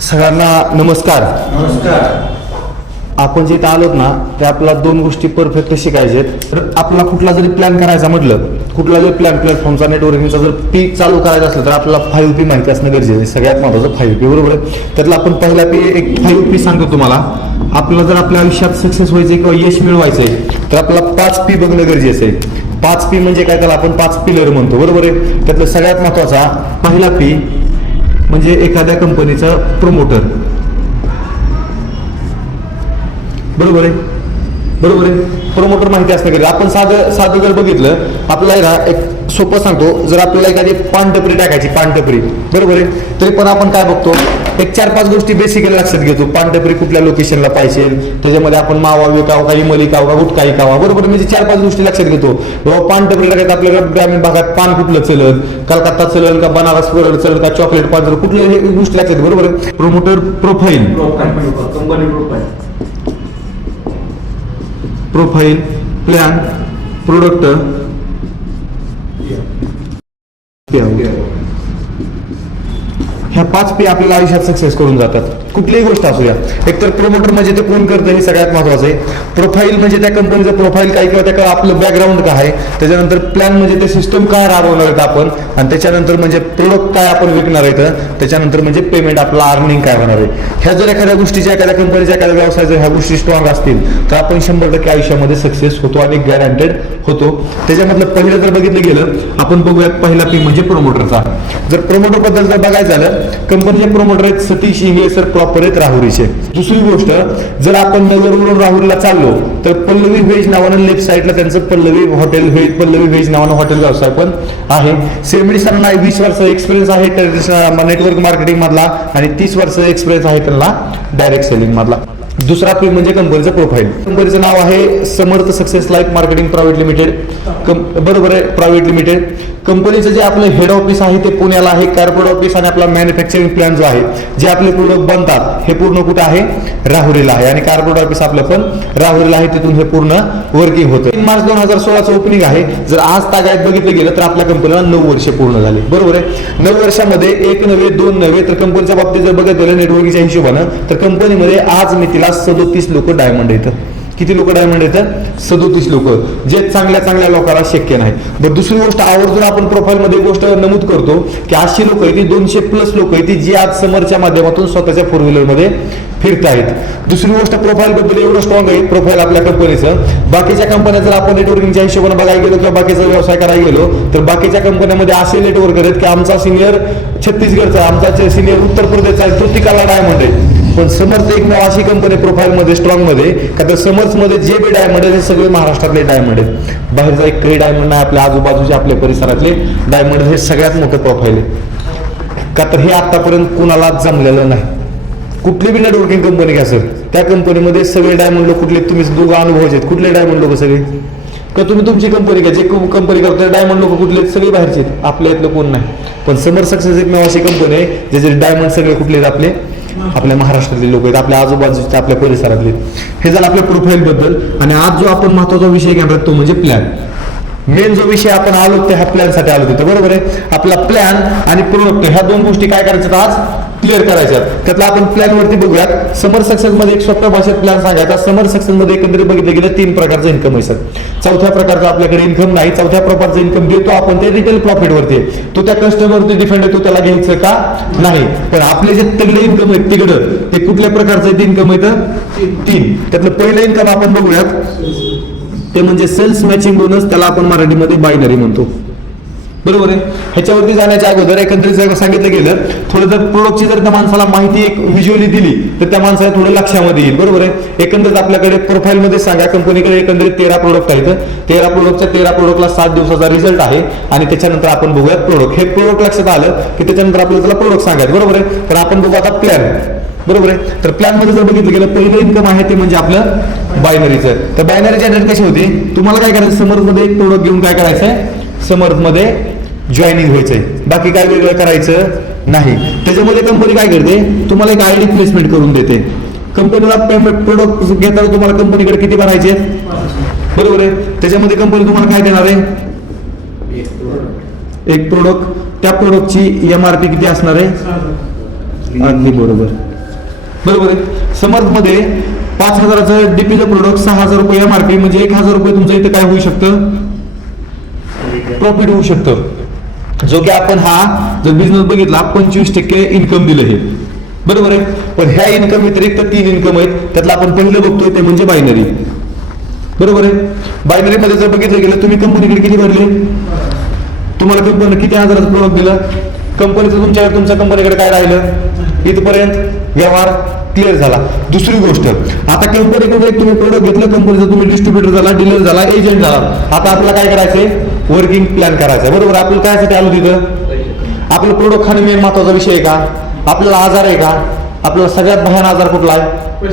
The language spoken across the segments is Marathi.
सगळ्यांना नमस्कार. आपण जे इथं आलोत ना ते आपला दोन गोष्टी परफेक्ट शिकायचे आहेत. तर आपला कुठला जरी प्लॅन करायचा म्हटलं, कुठला जरी प्लॅटफॉर्मचा नेटवर्किंगचा जर पी चालू करायचा असलं तर आपला 5P माहिती असणं गरजेचं आहे. सगळ्यात महत्त्वाचं 5P, बरोबर आहे. त्यातला आपण पहिला पी एक 5P सांगतो तुम्हाला. आपल्याला जर आपल्या आयुष्यात सक्सेस व्हायचं किंवा यश मिळवायचंय तर आपल्याला 5P बघणं गरजेचं आहे. 5P म्हणजे काय, त्याला आपण 5 पिलर म्हणतो, बरोबर आहे. त्यातलं सगळ्यात महत्त्वाचा पहिला P म्हणजे एखाद्या कंपनीचा प्रमोटर, बरोबर आहे. प्रमोटर माहिती असणं गरजेचं. आपण साधं जर बघितलं, आपल्याला एक सोपं सांगतो, जर आपल्याला एखादी पानटपरी टाकायची, पानटपरी, बरोबर आहे, तरी पण आपण काय बघतो, एक 4-5 गोष्टी बेसिकली लक्षात घेतो. पानटपरी कुठल्या लोकेशनला पाहिजे, त्याच्यामध्ये आपण मावा विकावं का, इमली विकावं का, गुटखा विकावा, बरोबर. म्हणजे 4-5 गोष्टी लक्षात घेतो. बाबा पानटपरी टाकायचं आपल्याला ग्रामीण भागात पान कुठलं चलल, कलकत्ता चलल का, बनारस चलल का, चॉकलेट पान, कुठल्या गोष्टी लक्षात, बरोबर आहे. Promoter profile, profile, plan, product, ह्या 5P आपल्याला आयुष्यात सक्सेस करून जातात. कुठलीही गोष्ट असूया. एकतर प्रमोटर म्हणजे ते कोण करतं हे सगळ्यात महत्वाचं आहे. प्रोफाईल म्हणजे त्या कंपनीचं प्रोफाईल काय किंवा त्या आपलं बॅकग्राऊंड काय आहे. त्याच्यानंतर प्लॅन म्हणजे ते सिस्टम काय राबवणार आहेत आपण, आणि त्याच्यानंतर म्हणजे प्रोडक्ट काय आपण विकणार आहेत, त्याच्यानंतर म्हणजे पेमेंट आपला अर्निंग काय होणार आहे. ह्या जर एखाद्या गोष्टीच्या, एखाद्या कंपनीच्या, एखाद्या व्यवसायाच्या ह्या गोष्टी स्ट्रॉंग असतील तर आपण 100% आयुष्यामध्ये सक्सेस होतो आणि गॅरंटेड होतो. त्याच्यामधलं पहिलं जर बघितलं गेलं, आपण बघूयात पहिला P म्हणजे प्रमोटरचा. जर प्रमोटर बद्दल जर बघायचं झालं, कंपनीचे प्रमोटर आहेत सतीश इंगळे सर, प्रॉपर आहेत राहुरीचे. दुसरी गोष्ट, जर आपण नगरवरून राहुरीला चाललो तर पल्लवी व्हेज नावानं लेफ्ट साईडला त्यांचं पल्लवी व्हेज नावानं हॉटेल व्यवसाय पण आहे. सेमिडी सरांना 20 वर्ष एक्सपिरियन्स आहे नेटवर्क मार्केटिंग मधला आणि 30 वर्ष एक्सपिरियन्स आहे त्यांना डायरेक्ट सेलिंग मधला. दुसरा P म्हणजे कंपनीचं प्रोफाईल. कंपनीचं नाव आहे Samarth success life marketing private limited, बरोबर आहे, प्रायव्हेट लिमिटेड. कंपनीचं जे आपलं हेड ऑफिस आहे ते पुण्याला आहे, कॉर्पोरेट ऑफिस आणि आपला मॅन्युफॅक्चरिंग प्लॅन जो आहे, जे आपले प्रोडक्ट बनतात हे पूर्ण कुठं आहे, राहुरीला आहे. आणि कॉर्पोरेट ऑफिस आपलं पण राहुरीला आहे, तिथून हे पूर्ण वर्किंग होतं. 3 मार्च 2016चं ओपनिंग आहे. जर आज तागायत बघितलं गेलं तर आपल्या कंपनीला 9 वर्ष पूर्ण झाले, बरोबर आहे. 9 वर्षामध्ये 1 नव्हे 2 नव्हे तर कंपनीच्या बाबतीत जर बघत गेलं नेटवर्किंगच्या हिशोबानं तर कंपनीमध्ये आज मी तिला 37 लोक डायमंड येतं. किती लोक डायमंड येतं? 37 लोक, जे चांगल्या लोकांना शक्य नाही. बरं, दुसरी गोष्ट, आवर्जून आपण प्रोफाईल मध्ये गोष्ट नमूद करतो की 80 लोक आहेत, 200+ लोक आहेत जी आज समरच्या माध्यमातून स्वतःच्या 4 व्हीलर मध्ये फिरत आहेत. दुसरी गोष्ट, प्रोफाईल बद्दल एवढं स्ट्रॉंग आहे प्रोफाईल आपल्या कंपनीचं. बाकीच्या कंपन्या जर आपण नेटवर्किंगच्या हिशोबाने बघायला गेलो किंवा बाकीचा व्यवसाय करायला गेलो तर बाकीच्या कंपन्यामध्ये असे नेटवर्क आहेत की आमचा सिनियर छत्तीसगडचा, आमचा सिनियर उत्तर प्रदेशचा आहे, तो तिकाला डायमंड आहे. पण समर्थ एक नाव अशी कंपनी प्रोफाईल मध्ये स्ट्रॉंग मध्ये का तर समर्थ मध्ये जे बी डायमंड आहे ते सगळे महाराष्ट्रातले डायमंड आहेत. बाहेरचा एक काही डायमंड नाही, आपल्या आजूबाजूचे आपल्या परिसरातले डायमंड हे सगळ्यात मोठं प्रोफाईल आहे. का तर हे आतापर्यंत कुणालाच जमलेलं नाही. कुठली बी नेटवर्किंग कंपनी घ्या सर, त्या कंपनीमध्ये सगळे डायमंड लोक कुठले, तुम्ही दोघं अनुभवाचे आहेत, कुठले डायमंड लोक सगळे, का तुम्ही तुमची कंपनी घ्या, जे कंपनी करतो डायमंड लोक कुठले, सगळे बाहेरचे आहेत, आपल्या इथलं कोण नाही. पण समर सक्सेस एक नाव अशी कंपनी आहे ज्याचे डायमंड सगळे कुठले आहेत, आपल्या महाराष्ट्रातले लोक आहेत, आपल्या आजूबाजूचे, आपल्या परिसरातले. हे झालं आपल्या प्रोफाईल बद्दल. आणि आज जो आपण महत्वाचा विषय घेणार तो म्हणजे प्लॅन. मेन जो विषय आपण आलो ते ह्या प्लॅनसाठी आलो होतो, बरोबर आहे. आपला प्लॅन आणि प्रोडक्ट ह्या दोन गोष्टी काय करायच्या आज क्लिअर करायच्या. त्यातला आपण प्लॅन वरती बघूयात. समर सक्सेस मध्ये एक सोप्या भाषेत प्लॅन सांगायचा. समर सक्सेस मध्ये एकंदरीत बघितलं गेलं 3 प्रकारचं इन्कम आहे सर. चौथ्या प्रकारचा आपल्याकडे इन्कम नाही. चौथ्या प्रकारचं इन्कम देतो आपण ते रिटेल प्रॉफिट वरती, तो त्या कस्टमरवरती डिपेंड आहे, तो त्याला घ्यायचं का नाही. पण आपले जे तगडे इन्कम आहेत तिकडं ते कुठल्या प्रकारचं इन्कम येतं? 3. त्यातलं पहिलं इन्कम आपण बघूयात, ते म्हणजे सेल्स मॅचिंग बोनस, त्याला आपण मराठीमध्ये बायनरी म्हणतो, बरोबर आहे. ह्याच्यावरती जाण्याच्या अगोदर एकंदरीत सांगितलं गेलं, थोडं जर प्रोडक्टची जर त्या माणसाला माहिती एक व्हिज्युअली दिली तर त्या माणसाला थोडं लक्षामध्ये येईल, बरोबर आहे. एकंदरीत आपल्याकडे प्रोफाईल मध्ये सांगा, कंपनीकडे एकंदरीत 13 प्रोडक्ट आहेत. 13 प्रोडक्टच्या 13 प्रोडक्टला 7 दिवसाचा रिझल्ट आहे. आणि त्याच्यानंतर आपण बघूयात प्रोडक्ट. हे प्रोडक्ट लक्षात आलं की त्याच्यानंतर आपल्याला त्याला प्रोडक्ट सांगायचं, बरोबर आहे. तर आपण बघू आता प्लॅन, बरोबर आहे. तर प्लॅन मध्ये जर बघितलं गेलं, पहिलं इन्कम आहे ते म्हणजे आपलं बायनरीचं. तर बायनरी जनरेट कशी होती, तुम्हाला काय करायचं, समर्थ मध्ये एक प्रोडक्ट घेऊन काय करायचंय, समर्थ मध्ये जॉईनिंग व्हायचंय, बाकी काय वेगळं करायचं नाही. त्याच्यामध्ये कंपनी काय करते, तुम्हाला एक आयडी प्लेसमेंट करून देते. कंपनीला पेमेंट प्रोडक्ट घेताना तुम्हाला कंपनीकडे किती भरायचे, बरोबर आहे. त्याच्यामध्ये कंपनी तुम्हाला काय देणार आहे, एक प्रोडक्ट. त्या प्रोडक्टची MRP किती असणार आहे, अगदी बरोबर. बरोबर आहे. समर्थमध्ये 5,000चं डीपीचं प्रोडक्ट 6,000 रुपये MRP म्हणजे 1,000 रुपये तुमचं इथं काय होऊ शकतं, प्रॉफिट होऊ शकतं. जो की आपण हा जर बिझनेस बघितला 25% इन्कम दिलं हे, बरोबर आहे. पण ह्या इन्कम व्यतिरिक्त 3 इन्कम आहेत. त्यातलं आपण पहिलं बघतोय ते म्हणजे बायनरी. बरोबर आहे. बायनरी मध्ये जर बघितलं गेलं, तुम्ही कंपनीकडे किती भरले, तुम्हाला कंपनी किती हजाराचं प्रोडक्ट दिलं, कंपनीचं तुमच्याकडे, तुमच्या कंपनीकडे काय राहिलं, इथपर्यंत व्यवहार क्लिअर झाला. दुसरी गोष्ट, आता कंपनीकडे तुम्ही प्रोडक्ट घेतलं, कंपनीचा तुम्ही डिस्ट्रीब्युटर झाला, डीलर झाला, एजंट झाला. आता आपल्याला काय करायचंय, वर्किंग प्लॅन करायचा. बरोबर. आपल्याला कायसाठी आलो तिथं, आपलं प्रोडक्ट खाणं मेन महत्वाचा विषय आहे का, आपल्याला आजार आहे का, आपल्याला सगळ्यात भयान आजार कुठला आहे,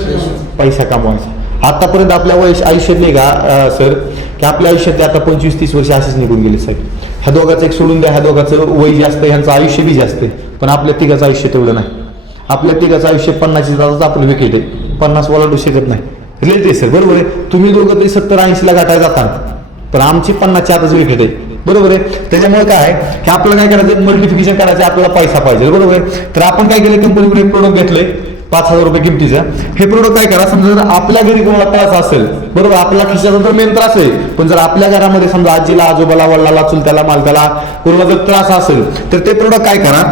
पैसा कमवायचा. आतापर्यंत आपल्या आयुष्यात नाही का सर, की आपल्या आयुष्यात आता 25-30 वर्ष असेच निघून गेले साहेब. ह्या दोघांचं एक सोडून द्या, ह्या दोघांचं वय जास्त, ह्यांचं आयुष्य बी जास्त आहे, पण आपल्या तिघाचं आयुष्य तेवढं नाही. आपल्या तिघाचं आयुष्य 50 तासाचं आपलं विकेट आहे, 50 ओलांडू शकत नाही. रिलेट आहे सर. बरोबर आहे. तुम्ही दोघं तरी 70-80 ला गाठायला जाता, पण आमची 50च्या आताच विकेट आहे. बरोबर आहे. त्याच्यामुळे काय आहे की आपल्याला काय करायचं, मल्टिफिकेशन करायचं, आपल्याला पैसा पाहिजे. बरोबर आहे. तर आपण काय केलं, कंपनीकडे एक प्रोडक्ट घेतलंय 5,000 रुपये किमतीचं. हे प्रोडक्ट काय करा, समजा जर आपल्या घरी कोणाला त्रास असेल, बरोबर, आपला खिशाचा तर मेन त्रास आहे, पण जर आपल्या घरामध्ये समजा आजीला, आजोबाला, वडिलाला, चुलत्याला, मालकाला कोणाला जर त्रास असेल, तर ते प्रोडक्ट काय करा,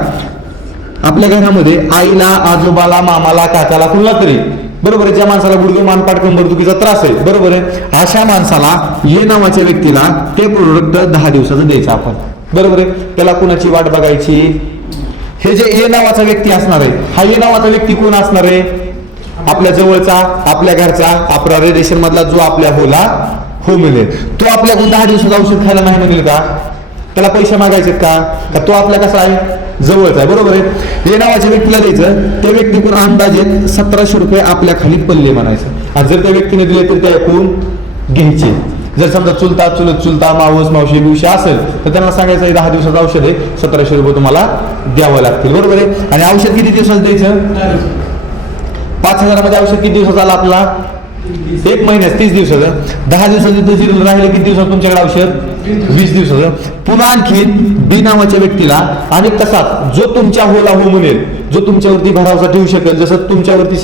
आपल्या घरामध्ये आईला, आजोबाला, मामाला, काकाला, कुणाला तरी, बरोबर आहे, ज्या माणसाला गुडघे, मानपाट, कंबरदुखीचा त्रास आहे, बरोबर आहे, अशा माणसाला ये नावाच्या व्यक्तीला ते प्रोडक्ट 10 दिवसाचं द्यायचं आपण. बरोबर आहे. त्याला कुणाची वाट बघायची, हे जे ए नावाचा व्यक्ती असणार आहे, हा ए नावाचा व्यक्ती कोण असणार आहे, आपल्या जवळचा, आपल्या घरचा, आपला रिलेशन मधला जो आपल्या हो मिळेल, तो आपल्याकडून 10 दिवसाचं औषध खायला नाही मिळेल का, त्याला पैसे मागायचे का, तो आपल्या कसा आहे, जवळचा आहे. बरोबर आहे. ए नावाच्या व्यक्तीला द्यायचं, त्या व्यक्तीकडून अंदाजे 1700 रुपये आपल्या खाली पल्ले म्हणायचं, आणि जर त्या व्यक्तीने दिले तर त्या ऐकून घ्यायचे. जर समजा चुलता, चुलता, मावस, मावशी, बिवशी असेल, तर त्यांना सांगायचं 10 दिवसाचं औषध आहे, 1700 रुपये तुम्हाला द्यावं लागतील. बरोबर आहे. आणि औषध किती दिवसाचं द्यायचं, 5,000 मध्ये औषध किती दिवसाचं आलं आपला, 1 महिन्यात 30 दिवसाचं. 10 दिवसाचं राहिलं किती दिवसात तुमच्याकडे औषध, 20 दिवसाचं. पुन्हा आणखी बी नावाच्या व्यक्तीला आणि तसाच जो तुमच्या होला हो म्हणेल, जो तुमच्यावरती भरोसा ठेवू शकेल, जसं तुमच्यावरती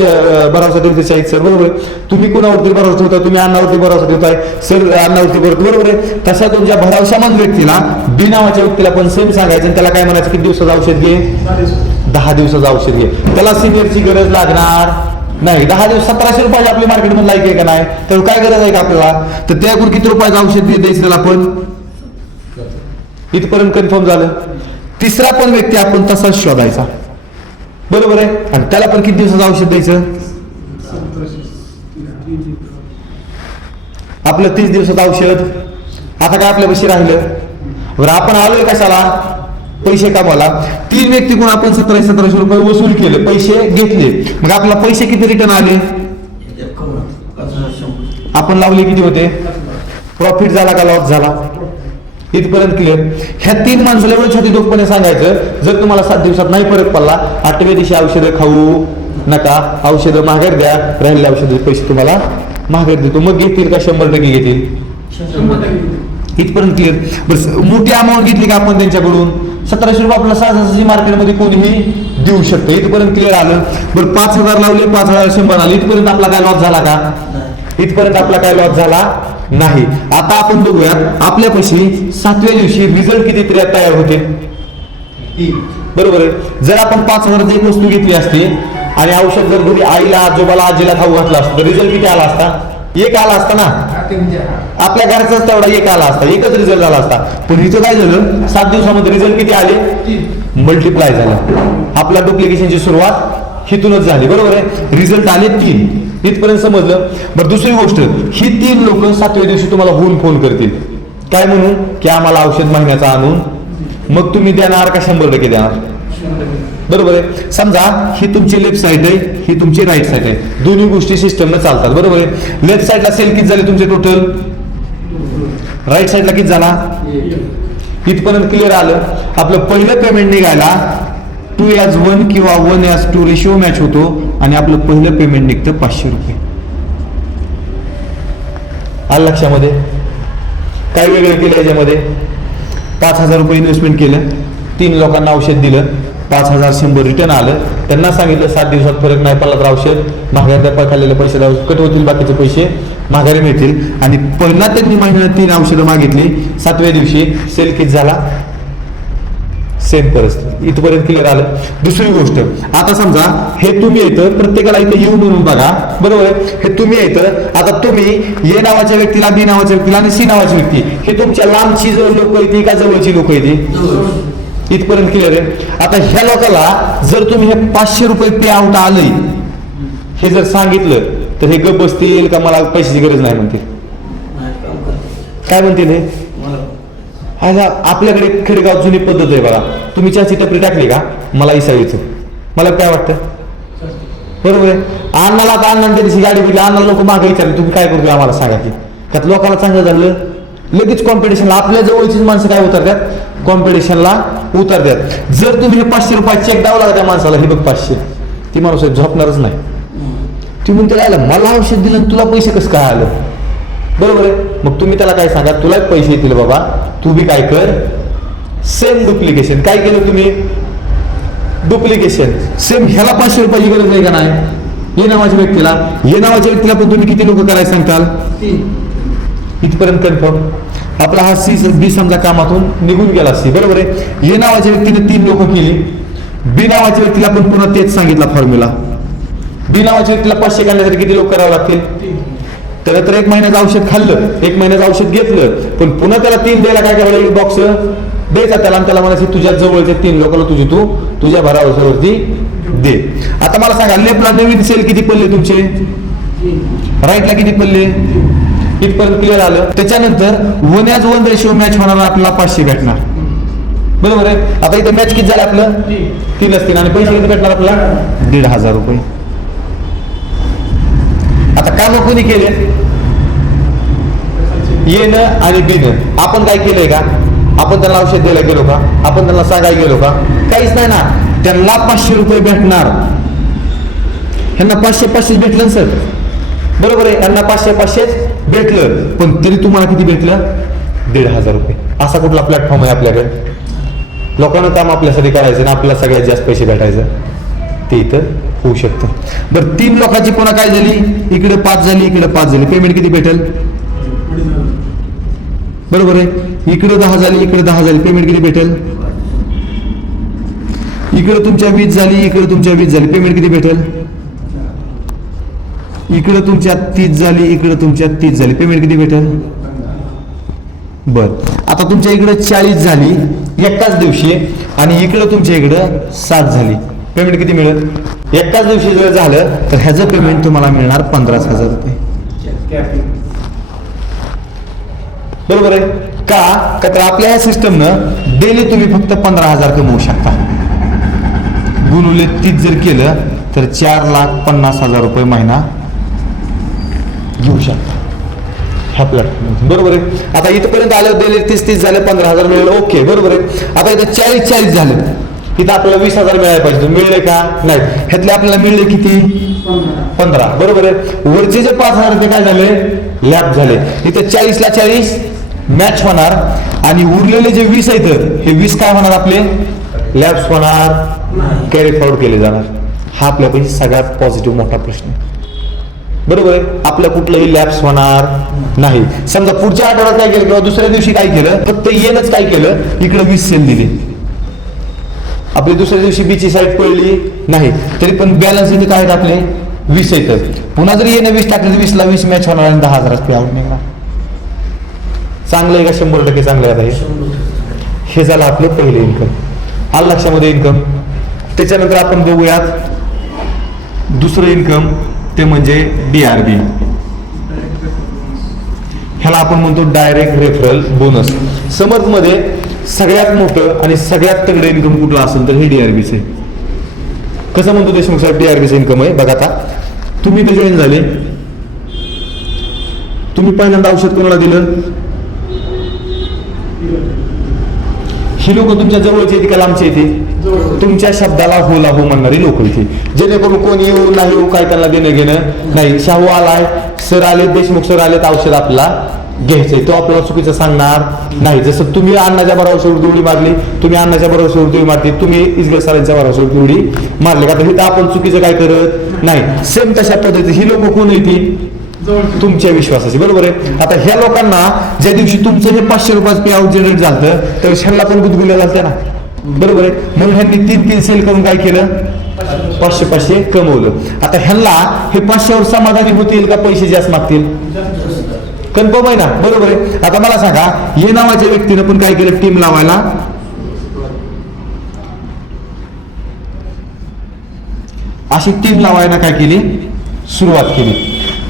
भरोसा ठेवते शाहीद सर, बरोबर आहे, तुम्ही कुणावरती भरोसा ठेवताय, तुम्ही अन्नावरती भरोसा ठेवताय सर, अन्नावरती बरोबर आहे, तसा तुमच्या भरोशामंद व्यक्तीला, बी नावाच्या व्यक्तीला पण सेम सांगायचं, त्याला काय म्हणायचं, किती दिवसाचं औषध घे, 10 दिवसाचं औषध घे. त्याला सिनियरची गरज लागणार नाही. 10 दिवस 1700 रुपयाची आपली मार्केटमध्ये लाईक आहे का नाही, तर काय गरज आहे का आपल्याला, तर त्याकडून किती रुपयाचं औषध द्यायचं त्याला आपण, इथपर्यंत कन्फर्म झालं. तिसरा पण व्यक्ती आपण तसाच शोधायचा. बरोबर आहे. आणि त्याला पण किती दिवसाचं औषध द्यायचं, आपलं 30 दिवसाचं औषध. आता काय आपल्यापाशी राहिलं, बरं आपण आलोय कशाला, पैसे कमवायला. 3 व्यक्तीकडून आपण 1700 रुपये वसूल केले, पैसे घेतले, मग आपल्याला पैसे किती रिटर्न आले, आपण लावले किती होते, प्रॉफिट झाला का लॉस झाला, इथपर्यंत क्लिअर. ह्या 3 माणसाला एवढं छाती डोकपणे सांगायचं, जर तुम्हाला 7 दिवसात नाही फरक पडला, 8व्या दिवशी औषधं खाऊ नका, औषधं माघार द्या, राहिलेल्या औषधाचे पैसे तुम्हाला माघार देतो. मग घेतील का 100% घेतील, इथपर्यंत क्लिअर. बस मोठी अमाऊंट घेतली का आपण त्यांच्याकडून, 1700 रुपये आपल्याला सहजासहजी मार्केटमध्ये कोणीही देऊ शकतं, इथपर्यंत क्लिअर आलं. बरं 5,000 लावले, 5,100 आले, इथपर्यंत आपला काय लॉस झाला का, इथपर्यंत आपला काय लॉस झाला नाही. आता आपण बघूयात आपल्यापाशी 7व्या दिवशी रिझल्ट किती तयार होते, बरोबर आहे. जर आपण 5,000ची एक वस्तू घेतली असती आणि औषध जर घरी आईला, आजोबाला, आजीला खाऊ घातला असतं, रिझल्ट किती आला असता, 1 आला असता ना, आपल्या घरचाच तेवढा 1 आला असता, एकच रिझल्ट आला असता. पण इथं काय झालं, 7 दिवसामध्ये रिझल्ट किती आले, मल्टिप्लाय झाला. आपल्या डुप्लिकेशनची सुरुवात हिथूनच झाली. बरोबर आहे. रिझल्ट आले 3, इथपर्यंत समजलं. बरं दुसरी गोष्ट, ही 3 लोक 7व्या दिवशी तुम्हाला फोन करतील, काय म्हणून, की आम्हाला औषध महिन्याचा आणून, मग तुम्ही देणार का 100% देणार, बरोबर आहे. समजा ही तुमची लेफ्ट साईड आहे, ही तुमची राईट साईड आहे, दोन्ही गोष्टी सिस्टमने चालतात. बरोबर आहे. लेफ्ट साईडला सेल किती झाले तुमचे टोटल, राईट साईडला किती झाला, इथपर्यंत क्लिअर आलं. आपलं पहिलं पेमेंट निघायला 2:1 किंवा 1:2 रेशिओ मॅच होतो आणि आपलं पहिलं पेमेंट निघतं 500 रुपये. आलं लक्षामध्ये. काय वेगळं केलं याच्यामध्ये, 5,000 रुपये इन्व्हेस्टमेंट केलं, 3 लोकांना औषध दिलं, 5,100 रिटर्न आलं, त्यांना सांगितलं 7 दिवसात फरक नाही पडला तर औषध महागाई खाल्लेले पैसे कट होतील, बाकीचे पैसे माघारी मिळतील. आणि पहिला त्यांनी महिन्यात 3 औषधं मागितली, 7व्या दिवशी सेल किट झाला, सेम परिस्थिती. इथपर्यंत क्लिअर आलं. दुसरी गोष्ट, आता समजा हे तुम्ही येतं, प्रत्येकाला इथं येऊन म्हणून बघा, बरोबर आहे. हे तुम्ही येतं, आता तुम्ही ए नावाच्या व्यक्तीला, बी नावाच्या व्यक्तीला आणि सी नावाची व्यक्ती, हे तुमच्या लांबची लोक येते का जवळची लोक येते? इथपर्यंत क्लिअर आहे. आता ह्या लोकांना जर तुम्ही हे 500 रुपये पे आउट आलंय हे जर सांगितलं तर हे गप बसतील का मला पैशाची गरज नाही म्हणतील? काय म्हणतील हे? आपल्याकडे खेडेगाव जुनी पद्धत आहे बघा, तुम्ही चहाची टपरी टाकली का मला इसायचं, मला काय वाटतं? बरोबर आहे. अण्णाला आता अण्णा त्याची गाडी भेटली, अण्णाला लोक मागे विचारले तुम्ही काय करतोय आम्हाला सांगा की. का लोकांना चांगलं झालं लगेच कॉम्पिटिशनला आपल्या जवळचीच माणसं काय उतरतात, कॉम्पिटिशनला उतरतात. जर तुम्ही हे 500 रुपये चेक द्यावं लागत त्या माणसाला, हे बघ 500, ती माणूस झोपणारच नाही. ती म्हणते काय मला औषध दिलं तुला पैसे कसं काय आलं? बरोबर आहे. मग तुम्ही त्याला काय सांगा, तुला पैसे येतील बाबा, तू बी काय कर, सेम डुप्लिकेशन. काय केलं तुम्ही? Duplication same. ह्याला 500 रुपयाची गरज नाही का नाही? ये नावाच्या व्यक्तीला, ये नावाच्या व्यक्तीला पण तुम्ही किती लोक करायला सांगताल? इथपर्यंत कन्फर्म. आपला हा बी समजा कामातून निघून गेला सी, बरोबर आहे. ये नावाच्या व्यक्तीने 3 लोक केली, बी नावाच्या व्यक्तीला पण पुन्हा तेच सांगितला फॉर्म्युला. बी नावाच्या व्यक्तीला 500 काढण्यासाठी किती लोक करावे लागतील? त्याला तर 1 महिन्याचं औषध खाल्लं, 1 महिन्याचं औषध घेतलं, पण पुन्हा त्याला 3 द्यायला काय करायला, एक बॉक्स द्यायचा त्याला, आणि त्याला म्हणायचं तुझ्या जवळच्या 3 लोकांना तू तुझ्या भरावरती दे. आता मला सांगा, लेफ्टला नवीन सेल किती पडले तुमचे, राईटला किती पडले? इथपर्यंत क्लिअर आलं. त्याच्यानंतर 1:1 रेशिओ मॅच होणार, आपल्याला 500 भेटणार, बरोबर आहे. आता इथं मॅच किती झालं आपलं? 3 असतील, आणि पैसे किती भेटणार आपल्याला? 1,500 रुपये. आता काम कोणी केले? येणं आणि बिनं. आपण काय केलंय का? आपण त्यांना औषध द्यायला गेलो का? आपण त्यांना सांगायला गेलो का? काहीच नाही ना. त्यांना 500 रुपये भेटणार, ह्यांना 500 भेटलं सर, बरोबर आहे. यांना 500 भेटलं, पण तरी तुम्हाला किती भेटलं? 1,500 रुपये. असा कुठला प्लॅटफॉर्म आहे आपल्याकडे? लोकांना काम आपल्यासाठी करायचं ना, आपल्याला सगळ्यात जास्त पैसे भेटायचं, ते इथं होऊ शकतं. बरं, 3 लोकांची पुन्हा काय झाली? इकडे 5 झाली, इकडे 5 झाली, पेमेंट किती भेटेल? बरोबर आहे. इकडे 10 झाली, इकडे 10 झाली, पेमेंट किती भेटेल? इकडे तुमच्या 20 झाली, इकडे तुमच्या 20 झाली, पेमेंट किती भेटेल? इकडे तुमच्या 30 झाली, इकडे तुमच्या 30 झाली, पेमेंट किती भेटेल? बर, आता तुमच्या इकडे 40 झाली एकाच दिवशी, आणि इकडे तुमच्या इकडे 7 झाली, पेमेंट किती मिळेल? एकाच दिवशी जर झालं तर ह्याचं पेमेंट तुम्हाला मिळणार 15,000 रुपये. बरोबर आहे का? तर आपल्या या सिस्टमनं डेली तुम्ही फक्त 15,000 कमवू शकता. गुणुले 30 जर केलं तर 4,50,000 रुपये महिना घेऊ शकता ह्या प्लॅटफॉर्म, बरोबर आहे. आता इथपर्यंत आलं, डेली 30 झाले, 15,000 मिळेल, ओके, बरोबर आहे. आता इथं 40 झाले, इथं आपल्याला 20,000 मिळायला पाहिजे, मिळले का? नाही. ह्यातले आपल्याला मिळले किती? 15, बरोबर आहे. वरचे जे 5,000 ते काय झाले? लॅप झाले. इथं 40ला 40 मॅच होणार, आणि उरलेले जे 20 आहेत हे 20 काय होणार? आपले लॅप्स होणार, कॅरी फॉरवर्ड केले जाणार. हा आपल्यापैकी सगळ्यात पॉझिटिव्ह मोठा प्रश्न, बरोबर आहे. आपलं कुठलंही लॅप्स होणार नाही. समजा पुढच्या आठवड्यात काय केलं किंवा दुसऱ्या दिवशी काय केलं, फक्त येणंच काय केलं, इकडे 20 सेल दिले, आपली दुसऱ्या दिवशी बीची साईड पडली नाही, तरी पण बॅलन्स इथे काय आहेत आपले 20 येतात. पुन्हा जर येणं 20 टाकले तर 20ला 20 मॅच होणार, आणि 10,000 पे आउट निघणार. चांगलं आहे का? 100% चांगलं आहे. हे झालं आपलं पहिलं इन्कम. आलं लक्षामध्ये इन्कम. त्याच्यानंतर आपण बघूयात दुसरं इन्कम, ते म्हणजे DRB. ह्याला आपण म्हणतो डायरेक्ट रेफरल बोनस. समर्थमध्ये सगळ्यात मोठं आणि सगळ्यात तगडं इन्कम कुठलं असेल तर हे DRBच आहे. कसं म्हणतो देशमुख साहेब DRBचं इन्कम आहे? बघा, आता तुम्ही इथे जॉईन झाले, तुम्ही पहिल्यांदा औषध कोणाला दिलं? ही लोक तुमच्या जवळची येते का लांबची येते? तुमच्या शब्दाला होला हो म्हणणारी लोक इथे, जेणेकरून कोणी येऊ नाही येऊ काय त्यांना देणं घेणं नाही. शाहू आलाय, सर आले, देशमुख सर आलेत, औषध आपला घ्यायचंय तो आपल्याला चुकीचं सांगणार नाही. जसं तुम्ही अण्णाच्या भरोश्यावरती उडी मारली, तुम्ही अण्णाच्या भरोश्यावरती उडी मारली, तुम्ही इस्गल सरांच्या भरोश्यावरती उडी मारली का, तर आपण चुकीचं काय करत नाही. सेम तशा पद्धतीने ही लोक कोण येतील, तुमच्या विश्वासाची, बरोबर आहे. आता ह्या लोकांना ज्या दिवशी तुमचं हे 500 रुपयाचं पे आउट जनरेट झालं तर ह्यांना पण गुदगुल्या झालत्या ना, बरोबर आहे. म्हणून ह्यांनी 3 सेल करून काय केलं, 500 कमवलं. आता ह्यांना हे 500वर समाधानी होतील का पैसे जास्त मागतील, कन्फर्म आहे ना, बरोबर आहे. आता मला सांगा, ये नावाच्या व्यक्तीनं पण काय केलं, टीम लावायला अशी टीम लावायला काय केली, सुरुवात केली.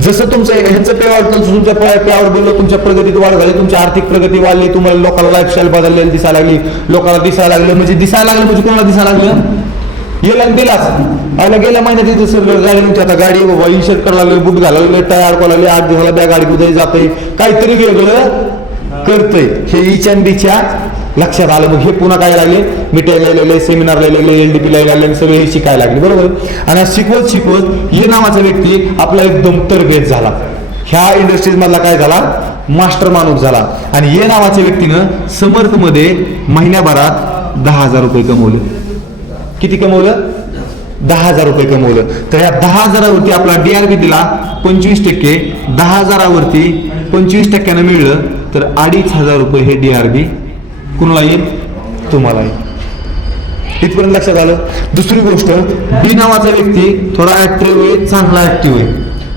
जसं तुमचं ह्यांचं पेआउट, तुमच्या पेआउट बोललो, तुमच्या प्रगतीत वाढ झाली, तुमची आर्थिक प्रगती वाढली, तुम्हाला लोकांना लाईफस्टाईल बदललेली दिसायला लागली, लोकांना दिसायला लागलं, म्हणजे दिसायला लागलं म्हणजे कोणाला दिसायला लागलं, गेला दिलाच. आयला गेल्या महिन्यात इथं सगळं गाडी म्हणजे आता गाडी बाबा इन्शर्ट करायला लागले, बूट घालायला लागले, टायर अडकायला लागले, 8 दिवसाला बॅग गाडी कुठे जाते, काहीतरी वेगळं करतंय, हे इचांडीच्या लक्षात आलं. मग हे पुन्हा काय लागले, मिटायला लागले, सेमिनारला लागले, LDP ला लागले, सगळे हे शिकायला लागले, बरोबर. आणि शिकवत शिकवत ये नावाचा व्यक्ती आपला एकदम तरबेज झाला, ह्या इंडस्ट्रीज मधला काय झाला, मास्टर माणूस झाला. आणि ये नावाच्या व्यक्तीनं समर्थ मध्ये महिन्याभरात 10,000 रुपये कमवले. किती कमवलं, 10,000 रुपये कमवलं. तर या 10,000वरती आपला DRB दिला 25%, 10,000वरती 25% मिळलं तर 2,500 रुपये हे DRB कुणाला येईल, तुम्हाला येईल. इथपर्यंत लक्षात आलं. दुसरी गोष्ट, बी नावाचा व्यक्ती थोडा ऍक्टिव्ह आहे, चांगला ऍक्टिव्ह आहे.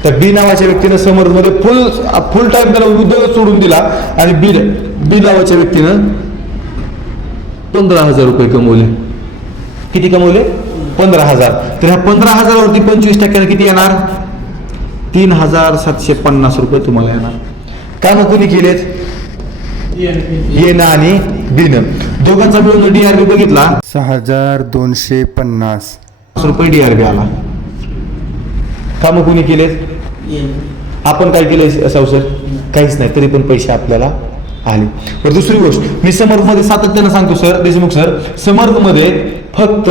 तर बी नावाच्या व्यक्तीनं समर्थमध्ये फुल टाइम त्याला उद्योग सोडून दिला आणि बी नावाच्या व्यक्तीनं 15,000 रुपये कमवले. किती कमवले, 15,000. तर ह्या 15,000वरती 25% किती येणार, 3,750 रुपये तुम्हाला येणार. काम कोणी केलेत, येणं आणि बीनं, दोघांचा मिळून DRB बघितला 6,250 रुपये DRB आला. काम कोणी केलेत, आपण काय केलं सर, काहीच नाही, तरी पण पैसे आपल्याला आले. पण दुसरी गोष्ट, मी समर्थ मध्ये सातत्यानं सांगतो सर, देशमुख सर, समर्थ मध्ये फक्त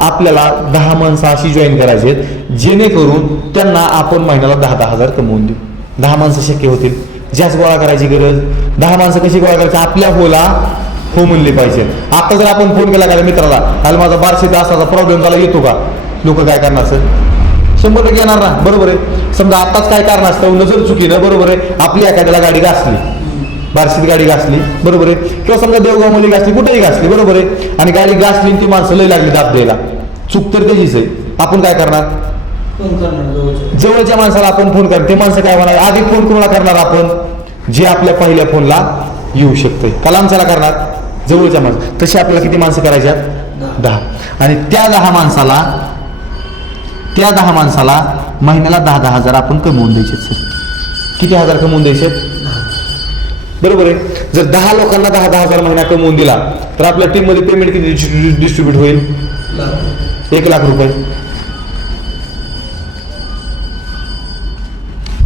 आपल्याला 10 माणसं अशी जॉईन करायची जेणेकरून त्यांना आपण महिन्याला 10,000 कमवून देऊ. 10 माणसं शक्य होतील, जास्त गोळा करायची गरज. 10 माणसं कशी गोळा करायची, आपल्या होला हो म्हणली पाहिजे. आता जर आपण फोन केला का मित्राला, अरे माझा 1200 तासाचा प्रॉब्लेम झाला, येतो का, लोक काय करणार सर, 100% येणार ना, बरोबर आहे. समजा आताच काय कारण असतं, नजर चुकीनं, बरोबर आहे, आपली एखाद्याला गाडी घासली, 1200 गाडी घासली, बरोबर आहे, किंवा समजा देवगावमध्ये घासली, कुठेही घासली, बरोबर आहे, आणि गाडी घासली ती माणसं लय लागली दाब द्यायला, चूक तर त्याचीच आहे. आपण काय करणार, जवळच्या माणसाला आपण फोन करणार, ते माणसं काय म्हणणार, आधी फोन कोणाला करणार आपण, जे आपल्या पहिल्या फोनला येऊ शकते. कलामच्याला करणार, जवळच्या माणसं. तशी आपल्याला किती माणसं करायच्या, 10. आणि त्या 10 माणसाला महिन्याला 10,000 आपण कमवून द्यायचे सर. किती हजार कमवून द्यायचे, बरोबर आहे. जर 10 लोकांना 10,000 महिना कमवून दिला तर आपल्या टीम मध्ये पेमेंट किती डिस्ट्रीब्यूट होईल, 1,00,000 रुपये.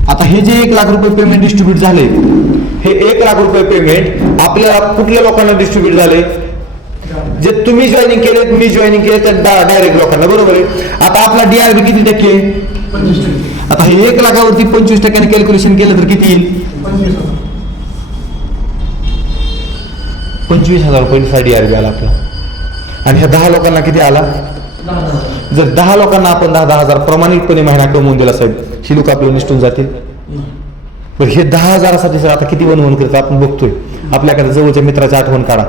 आता हे जे 1,00,000 रुपये पेमेंट डिस्ट्रीब्यूट झाले, हे 1,00,000 रुपये पेमेंट आपल्या कुठल्या लोकांना डिस्ट्रीब्यूट झाले, जे तुम्ही जॉईनिंग केले, मी जॉईनिंग केले त्या डायरेक्ट लोकांना, बरोबर आहे. आता आपला DRB किती टक्के, 25%. आता हे 1,00,000वरती 25% कॅल्क्युलेशन केलं तर किती येईल, 25,000 रुपयांचा DRB आला आपला. आणि ह्या 10 लोकांना किती आला, जर 10 लोकांना आपण 10,000 प्रमाणितपणे महिना कमवून दिला साहेब, ही लोक आपल्याला निष्ठून जातील. बरं, हे 10,000साठी सर आता किती वनवन करतो आपण बघतोय. आपल्याकडे जवळच्या मित्राची आठवण काढा,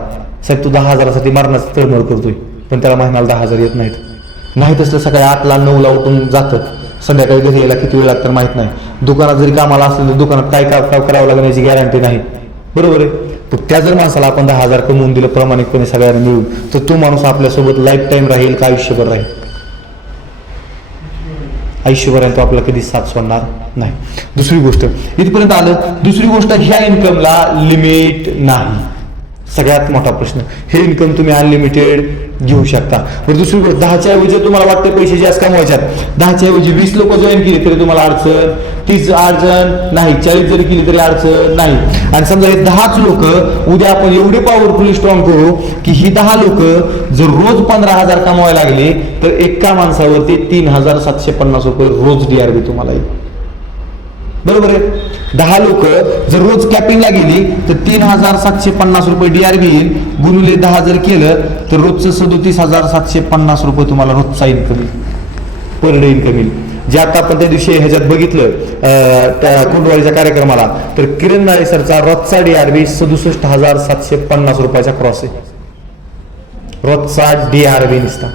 साहेब तू 10,000साठी मारण्याचं तळमळ करतोय, पण त्याला महिन्याला 10,000 येत नाहीत तर सकाळी 8ला 9ला उठून जातं, संध्याकाळी घरी यायला किती वेळ लागतं माहित नाही. दुकानात जरी कामाला असलं तर दुकानात काय करावं लागेल याची गॅरंटी नाही, बरोबर आहे. तर त्या जर माणसाला आपण 10,000 कमवून दिलं प्रामाणिकपणे सगळ्यांना मिळून, तर तो माणूस आपल्यासोबत लाईफ टाईम राहील का आयुष्यभर राहील, आयुष्यभरात तो आपल्याला कधीच साथ सोडणार नाही. दुसरी गोष्ट, इथपर्यंत आलं. दुसरी गोष्ट, ह्या इन्कमला लिमिट नाही. सगळ्यात मोठा प्रश्न, हे इन्कम तुम्ही अनलिमिटेड घेऊ शकता. पण दुसरी गोष्ट, 10च्या ऐवजी तुम्हाला वाटते पैसे जास्त कमवायच्यात, 10च्या ऐवजी 20 लोक जॉईन केली तरी तुम्हाला अडचण, 30 अडचण नाही, 40 जरी केली तरी अडचण नाही. आणि समजा हे 10च लोक उद्या आपण एवढे पॉवरफुली स्ट्रॉंग करू की ही 10 लोक जर रोज 15,000 कमवायला लागले तर एका माणसावरती 3,750 रुपये रोज DRB तुम्हाला येईल. बरोबर आहे. 10 लोक जर रोज कॅपिंगला गेली तर 3,750 रुपये DRB येईल. गुणिले 10 जर केलं तर रोजचं 37,750 रुपये तुम्हाला रोजचा इन्कम येईल, पर डे इन्कम येईल. जे आता आपण त्या दिवशी ह्याच्यात बघितलं त्या कुंडवाळीच्या कार्यक्रमाला, तर किरण नाळे सरचा रोजचा DRB 67,750 रुपयाचा क्रॉस आहे. रोजचा DRB नुसता,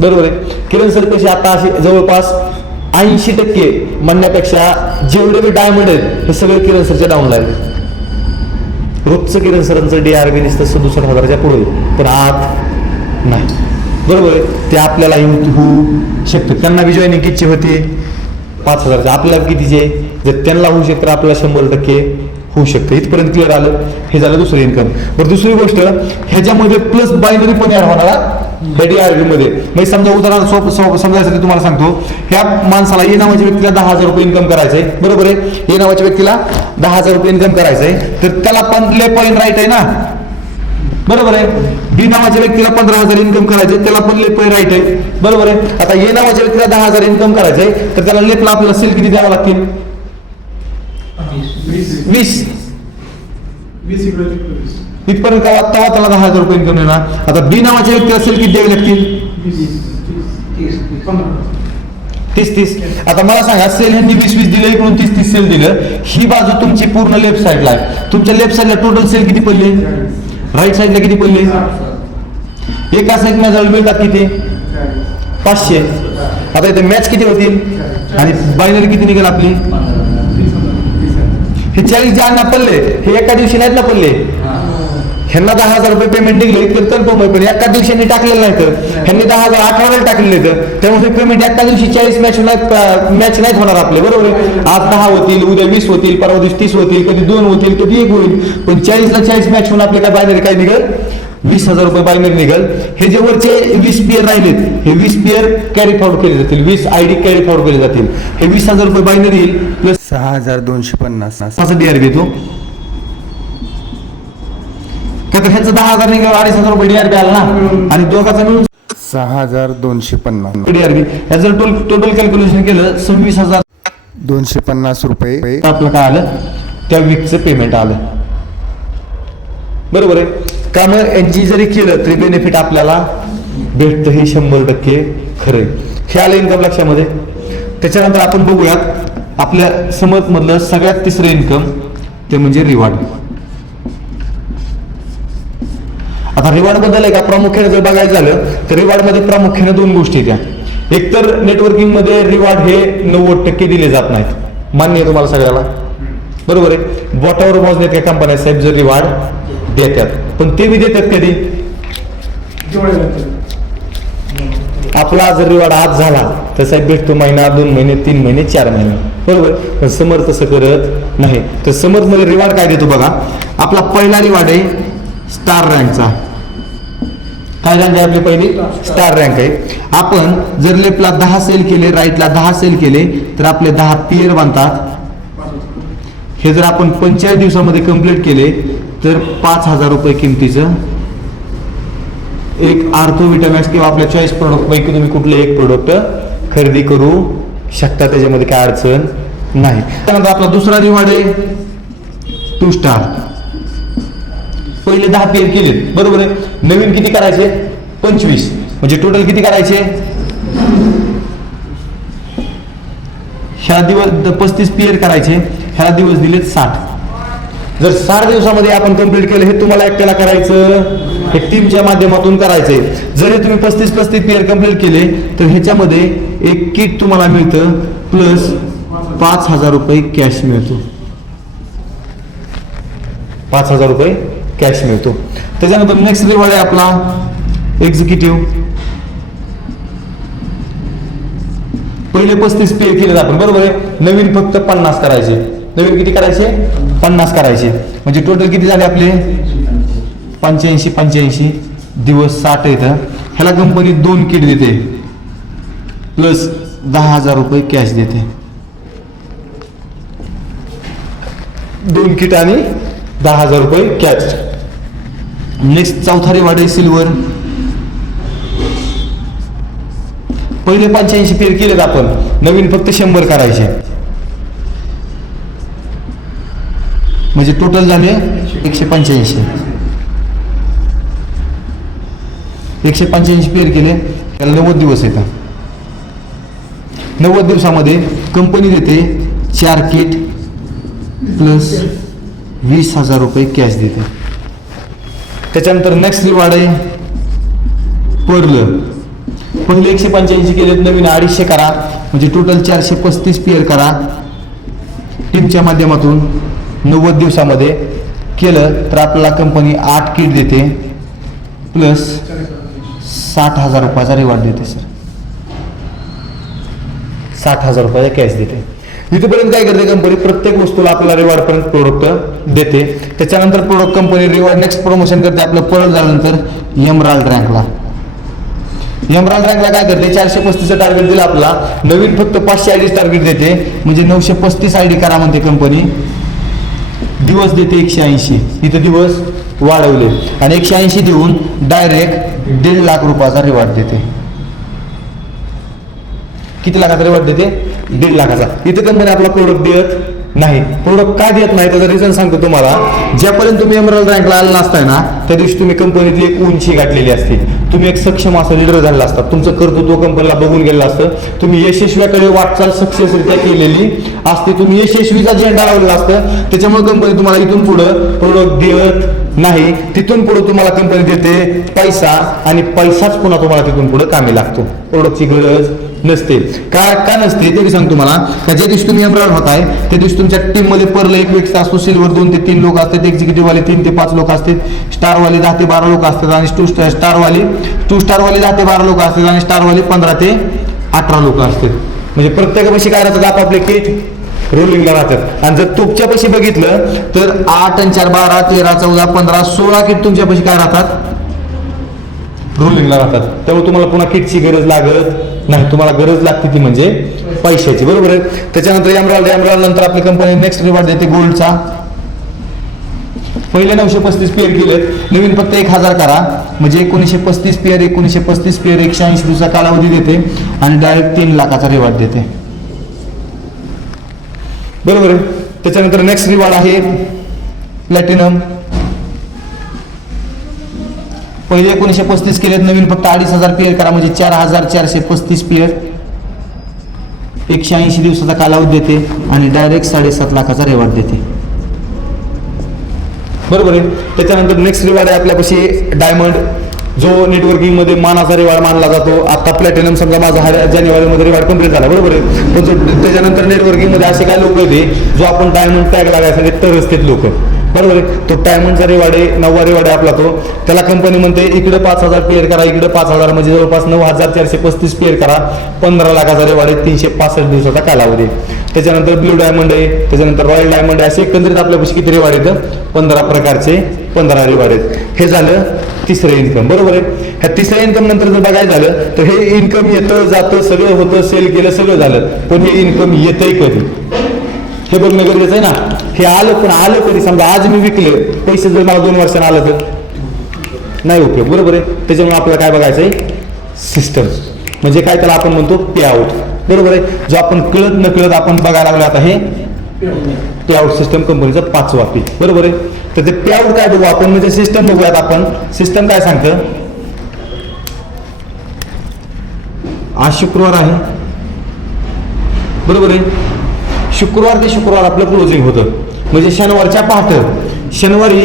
बरोबर आहे. किरण सर कशी आता अशी जवळपास 80% म्हणण्यापेक्षा जेवढे मी डायमंड आहेत हे सगळे किरण सरच्या डाऊन लागले. रोजचं किरण सरांचं DRB नुसतं 67,000च्या पुढे, पण आत नाही, बरोबर आहे. ते आपल्याला होऊ शकतं. त्यांना बी जॉईनिंग किती होते 5,000चे, आपल्याला कितीचे, जर त्यांना होऊ शकतं आपल्याला 100% होऊ शकतं. इथपर्यंत क्लिअर आलं. हे झालं दुसरं इन्कम. बरं, दुसरी गोष्ट ह्याच्यामध्ये प्लस बायनरी पण ऍड होणार DRB मध्ये. म्हणजे समजा उदाहरण समजायसाठी तुम्हाला सांगतो, ह्या माणसाला ए नावाच्या व्यक्तीला 10,000 रुपये इन्कम करायचंय, बरोबर आहे. ए नावाच्या व्यक्तीला 10,000 रुपये इन्कम करायचंय, तर त्याला पण लेफ्ट राईट आहे ना, बरोबर आहे. बी नावाच्या व्यक्तीला 15,000 इन्कम करायचंय, त्याला पण लेफ्ट राईट आहे, बरोबर आहे. आता ए नावाच्या व्यक्तीला 10,000 इन्कम करायचंय, तर त्याला लेफ्टला आपल्याला सेल किती द्यावं लागतील? 20 इथपर्यंत तेव्हा त्याला 10,000 रुपये इन्कम येणार. आता बी नावाच्या व्यक्तीला सेल किती द्यावे लागतील? 30. आता मला सांगा, सेल ह्यांनी 20 दिलं, इकडून 30 सेल दिलं. ही बाजू तुमची पूर्ण लेफ्ट साईडला आहे. तुमच्या लेफ्ट साईडला टोटल सेल किती पडले? राईट साईडला किती पडले? एका साईड मॅच मिळतात किती? 500. आता इथे मॅच किती होतील आणि बायनरी किती निघेल आपली? हे 40 ज्यांना पडले हे एका दिवशी नाहीत ना पडले. ह्यांना 10,000 रुपये पेमेंट निघले तर कन्फर्म आहे, पण एका दिवशी टाकलेलं नाही तर ह्यांनी 10,000 18 टाकलेले तर त्यामुळे पेमेंट एका दिवशी 40 मॅच नाहीत होणार आपले, बरोबर आहे. आज 10 होतील, उद्या 20 होतील, परवा दिवशी 30 होतील, कधी 2 होतील, कधी 1 होईल, पण 40ला 40 मॅच होऊन आपले काय बायनरी काय निघेल? 20,000 रुपये बायनरी निघेल. हे जे वरचे 20 पेअर राहिलेत, हे 20 पेअर कॅरी फॉरवर्ड केले जातील, 20 ID कॅरी फॉरवर्ड केले जातील. हे 20,000 रुपये बायनरी येईल प्लस 6,250 असं DRB येतो. का तर ह्याचं 10,000 निघालं, 2,500 रुपये DRB आला ना, आणि दोघांचा मिळून 6,250 DRB. ह्याचं टोटल कॅल्क्युलेशन केलं 26,250 रुपये आपलं काय आलं? त्या वीकचं पेमेंट आलं, बरोबर आहे. का मग यांची जरी केलं तरी बेनिफिट आपल्याला भेटतं, हे 100% खरं आहे. हे आलं इन्कम लक्षामध्ये. त्याच्यानंतर आपण बघूयात आपल्या समर्थ मधलं सगळ्यात तिसरं इन्कम, ते म्हणजे रिवॉर्ड. आता रिवॉर्ड बद्दल आहे का, प्रामुख्याने जर बघायचं झालं तर रिवॉर्ड मध्ये प्रामुख्याने 2 गोष्टी त्या. एक तर नेटवर्किंग मध्ये रिवॉर्ड हे 90% दिले जात नाहीत, मान्य आहे तुम्हाला सगळ्याला, बरोबर आहे. बोटावर मोजण्यात काही कंपन्या साहेब जर रिवॉर्ड देतात, पण ते बी देतात कधी? आपला जर रिवॉर्ड आज झाला तर साहेब भेटतो महिना, 2 महिने, 3 महिने, 4 महिने, बरोबर. पण समर्थ तसं करत नाही. तर समर्थ मध्ये रिवॉर्ड काय देतो बघा. आपला पहिला रिवॉर्ड आहे स्टार रँकचा. काय रँक आहे आपली? पहिली स्टार रँक आहे. आपण जर लेफ्टला 10 सेल केले, राईटला 10 सेल केले, तर आपले 10 पेअर बनतात. हे जर आपण 45 दिवसामध्ये कंप्लीट केले तर 5,000 रुपये किमतीचं एक आर्थोविटामॅक्स किंवा आपल्या चॉईस प्रोडक्ट पैकी तुम्ही कुठले एक प्रोडक्ट खरेदी करू शकता. त्याच्यामध्ये काय अडचण नाही. त्यानंतर आपला दुसरा रिवॉर्ड आहे 2 स्टार. पहिले 10 पेअर केले, बरोबर आहे. नवीन किती करायचे? 25. म्हणजे टोटल किती करायचे? ह्या दिवस 35 पेअर करायचे, ह्या दिवस दिलेत 60. जर 60 दिवसामध्ये आपण कंप्लीट केलं, हे तुम्हाला एकट्याला करायचं, हे टीमच्या माध्यमातून करायचंय. जर हे तुम्ही 35 पेअर कंप्लीट केले तर ह्याच्यामध्ये एक किट तुम्हाला मिळतं, प्लस 5,000 रुपये कॅश मिळतो. 5,000 रुपये कॅश मिळतो. त्याच्यानंतर नेक्स्ट रिवॉर्ड आहे आपला एक्झिक्युटिव्ह. पहिले 35 पे केले आपण, बरोबर आहे. नवीन फक्त 50 करायचे. नवीन किती करायचे? 50 करायचे. म्हणजे टोटल किती झाले आपले? 85 दिवस 60 येतं. ह्याला कंपनी 2 किट देते प्लस 10,000 रुपये कॅश देते. 2 किट आणि 10,000 रुपये कॅश. नेक्स्ट चौथा रिवॉर्ड आहे सिल्वर. पहिले 85 पेअर केलेत आपण, नवीन फक्त 100 करायचे, म्हणजे टोटल झाले 185. 185 पेअर केले, त्याला 90 दिवस येतात. 90 दिवसामध्ये कंपनी देते 4 किट प्लस 20,000 रुपये कॅश देते. त्याच्यानंतर नेक्स्ट रिवॉर्ड आहे पर्ल. पहिले 185 केलेत, नवीन 250 करा, म्हणजे टोटल 435 पेअर करा. टीमच्या माध्यमातून 90 दिवसामध्ये केलं तर आपल्याला कंपनी 8 किट देते प्लस 60,000 रुपयाचा रिवॉर्ड देते सर. 60,000 रुपयाचा कॅश देते. इथेपर्यंत काय करते कंपनी, प्रत्येक वस्तूला आपल्याला रिवॉर्ड पर्यंत प्रोडक्ट देते. त्याच्यानंतर product company reward next promotion करते. आपलं परत झाल्यानंतर एमराल्ड रँकला काय करते, 435 टार्गेट दिला आपला, नवीन फक्त 500 आयडी टार्गेट देते, म्हणजे 935 आयडी करा म्हणते कंपनी. दिवस देते 180, इथे दिवस वाढवले आणि 180 देऊन डायरेक्ट 1.5 लाख रुपयाचा रिवॉर्ड देते. किती लाखाचा रिवॉर्ड देते, 1.5 लाखाचा. इथे कंपनी आपला प्रोडक्ट देत नाही. प्रोडक्ट का देत नाही त्याचं रिझन सांगतो तुम्हाला. ज्यापर्यंत तुम्ही एमराल्ड रँकला आलेला असताय ना, त्या दिवशी तुम्ही कंपनीतली एक उंची गाठलेली असते, तुम्ही एक सक्षम असं लीडर झालेला असतात, तुमचं कर्तृत्व कंपनीला बघून गेलेलं असतं, तुम्ही यशस्वीकडे वाटचाल सक्सेसरित्या केलेली असते, तुम्ही यशस्वीचा झेंडा लावलेला असतं. त्याच्यामुळे कंपनी तुम्हाला इथून पुढं प्रोडक्ट देत नाही. तिथून पुढे तुम्हाला कंपनी देते पैसा, आणि पैसाच पुन्हा तुम्हाला तिथून पुढे कामी लागतो. प्रोडक्टची गरज नसते. का नसते ते सांगतो तुम्हाला. ज्या दिवशी तुम्ही एम्ब्रॉयडर होताय त्या दिवशी तुमच्या टीम मध्ये परला एक व्यक्ती असतो, सिल्वर 2 ते 3 लोक असतात, एक्झिक्युटिव्ह वाले 3 ते 5 लोक असतात, स्टार वाले 10 ते 12 लोक असतात, आणि टू स्टार वाले 10 ते 12 लोक असतात, आणि स्टार वाले 15 ते 18 लोक असतात. म्हणजे प्रत्येकापाशी काय राहतात, आपापले किट रोलिंगला राहतात. आणि जर तुमच्यापाशी बघितलं तर 8 आणि 4 12 13 14 15 16 किट तुमच्यापाशी काय राहतात, रोलिंगला राहतात. त्यामुळे तुम्हाला पुन्हा किटची गरज लागत नाही. तुम्हाला गरज लागते ती म्हणजे पैशाची, बरोबर आहे. त्याच्यानंतर एमराल्ड नंतर आपली कंपनी नेक्स्ट रिवॉर्ड देते गोल्डचा. पहिले 935 पेअर केलेत, नवीन फक्त 1000 करा, म्हणजे 1935 पेअर 180 दिवसा कालावधी देते, आणि डायरेक्ट 3 लाखाचा रिवॉर्ड देते, बरोबर आहे. त्याच्यानंतर नेक्स्ट रिवॉर्ड आहे प्लॅटिनम. पहिले 1935 केलेत, नवीन फक्त 2,500 पेअर करा, म्हणजे 4,435 पेअर 180 दिवसाचा कालावधी देते, आणि डायरेक्ट 7.5 लाखाचा रिवॉर्ड देते, बरोबर आहे. त्याच्यानंतर नेक्स्ट रिवॉर्ड आहे आपल्यापाशी डायमंड, जो नेटवर्किंग मध्ये मानाचा रिवॉर्ड मानला जातो. आता प्लॅटिनम समजा माझा जानेवारीमध्ये रिवॉर्ड कंप्लीट झाला, बरोबर आहे. पण त्याच्यानंतर नेटवर्किंग मध्ये असे काय लोक होते जो आपण डायमंड टॅग लागायसाठी तरच ते लोक, बरोबर आहे. तो डायमंडचा रिवॉर्ड आहे, 9वा रिवॉर्ड आहे आपला तो. त्याला कंपनी म्हणते इकडे 5,000 पेअर करा, इकडे 5,000, म्हणजे जवळपास 9,435 पेअर करा, 15 लाखाचा रिवॉर्ड आहे, 365 दिवसाचा कालावधी. त्याच्यानंतर ब्लू डायमंड आहे, त्याच्यानंतर रॉयल डायमंड आहे, असे एकंदरीत आपल्यापाशी किती रिवॉर्ड येतं, 15 प्रकारचे 15 रिवॉर्ड आहेत. हे झालं तिसरं इन्कम, बरोबर आहे. ह्या तिसऱ्या इन्कम नंतर जर बघायचं झालं तर हे इन्कम येतं जातं, सगळं होतं, सेल केलं, सगळं झालं, पण हे इन्कम येतंय कधी हे बघणं गरजेचं आहे ना. हे आलं, पण आलं कधी. समजा आज मी विकले, पैसे जर मला 2 वर्षांना आलं तर नाही उपयोग, बरोबर आहे. त्याच्यामुळे आपल्याला काय बघायचं आहे, सिस्टम, म्हणजे काय त्याला आपण म्हणतो पे आउट, बरोबर आहे. जो आपण कळत नकळत आपण बघायला लागलो आता, हे पे आउट सिस्टम कंपनीचा 5वा पी, बरोबर आहे. तर ते पे आउट काय बघू आपण, म्हणजे सिस्टम बघूयात आपण. सिस्टम काय सांगतं, आज शुक्रवार आहे, बरोबर आहे. शुक्रवार ते शुक्रवार आपलं क्लोजिंग होतं, म्हणजे शनिवारच्या पहाटे, शनिवारी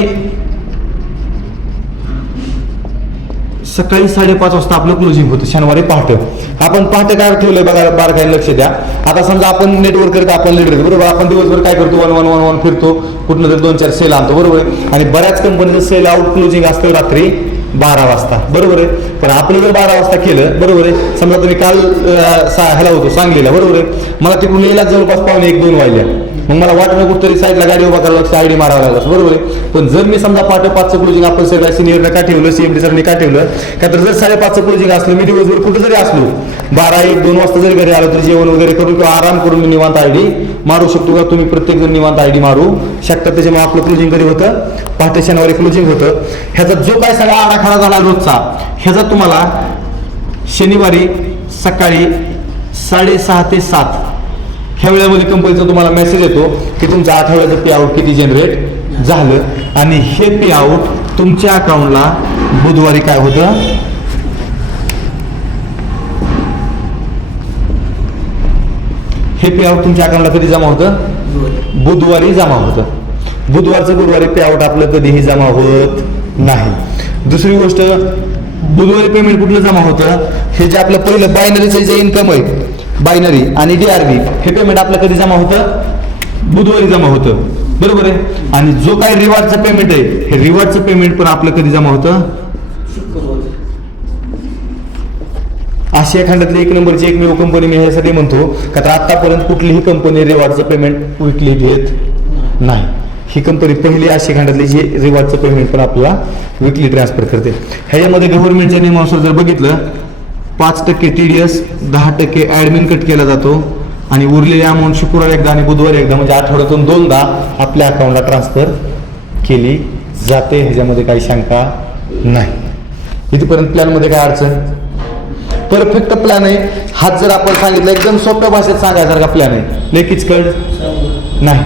सकाळी 5:30 वाजता आपलं क्लोजिंग होतं, शनिवारी पहाटे. आपण पहाटे काय ठेवलंय बघा, बारकाईने लक्ष द्या. आता समजा आपण नेटवर्क करतो, आपण लीडर, बरोबर. आपण दिवसभर काय करतो, 1 फिरतो, कुठलं तरी 2-4 सेल आणतो, बरोबर आहे. आणि बऱ्याच कंपनीचं सेल आउट क्लोजिंग असतं रात्री 12 वाजता, बरोबर आहे. पण आपण जर 12 वाजता केलं, बरोबर आहे. समजा तुम्ही काल ह्याला होतो सांगलीला, बरोबर आहे. मला तिकडून यायला जवळपास 1:15-1-2 वाजल्या, मग मला वाटलं कुठतरी साईडला गाडी उभा करायला लागतं, आयडी मारावं लागलं, बरोबर आहे. पण जर मी समजा पहाटे 5चं क्लोजिंग आपण सगळ्या सिनियरने का ठेवलं, CMD सरने का ठेवलं, का तर जर 5:30चं क्लोजिंग असलं, मी दिवसभर कुठं जरी असलो, 12-1-2 वाजता जरी घरी आलो, तर जेवण वगैरे करून किंवा आराम करून मी निवांत आयडी मारू शकतो का, तुम्ही प्रत्येक जण निवांत आयडी मारू शकता. त्याच्यामुळे आपलं क्लोजिंग कधी होतं, पहाटे शनिवारी क्लोजिंग होतं. ह्याचा जो काय सगळा आराखडा झाला रोजचा, ह्याचा तुम्हाला शनिवारी सकाळी 6:30 ते 7 ह्या वेळेमध्ये कंपनीचा तुम्हाला मेसेज येतो की तुमचं आठवड्याचं पे आउट किती जनरेट झालं आणि हे पे आउट तुमच्या अकाउंटला बुधवारी काय होतं, हे पे आउट तुमच्या अकाउंटला कधी जमा होतं, बुधवारी जमा होतं. बुधवारचं गुरुवारी पे आउट आपलं कधीही जमा होत नाही. दुसरी गोष्ट, बुधवारी पेमेंट कुठलं जमा होतं, हे जे आपलं पहिलं बायनरीचं जे इन्कम आहे बायनरी आणि DRV हे पेमेंट आपलं कधी जमा होतं, बुधवारी जमा होतं, बरोबर आहे. आणि जो काही रिवॉर्डचं पेमेंट आहे हे रिवॉर्डचं पेमेंट पण आपलं कधी जमा होतं, आशिया खंडातली एक नंबरची एकमेव कंपनी मी ह्यासाठी म्हणतो का तर आतापर्यंत कुठलीही कंपनी रिवॉर्डचं पेमेंट विकली घेत नाही. ही कंपनी पहिली आशिया खंडातली जी रिवॉर्डचं पेमेंट पण आपल्याला विकली ट्रान्सफर करते. ह्याच्यामध्ये गव्हर्नमेंटच्या नियमानुसार जर बघितलं 5% TDS, 10% ऍडमिन कट केला जातो आणि उरलेली अमाऊंट शुक्रवारी एकदा आणि बुधवारी एकदा म्हणजे आठवड्यातून 2दा आपल्या अकाउंटला ट्रान्सफर केली जाते. ह्याच्यामध्ये काही शंका नाही. इथपर्यंत प्लॅनमध्ये काय अडचण, परफेक्ट प्लॅन आहे. हाच जर आपण सांगितलं एकदम सोप्या भाषेत सांगायसारखा प्लॅन आहे, लेखीच कळ नाही.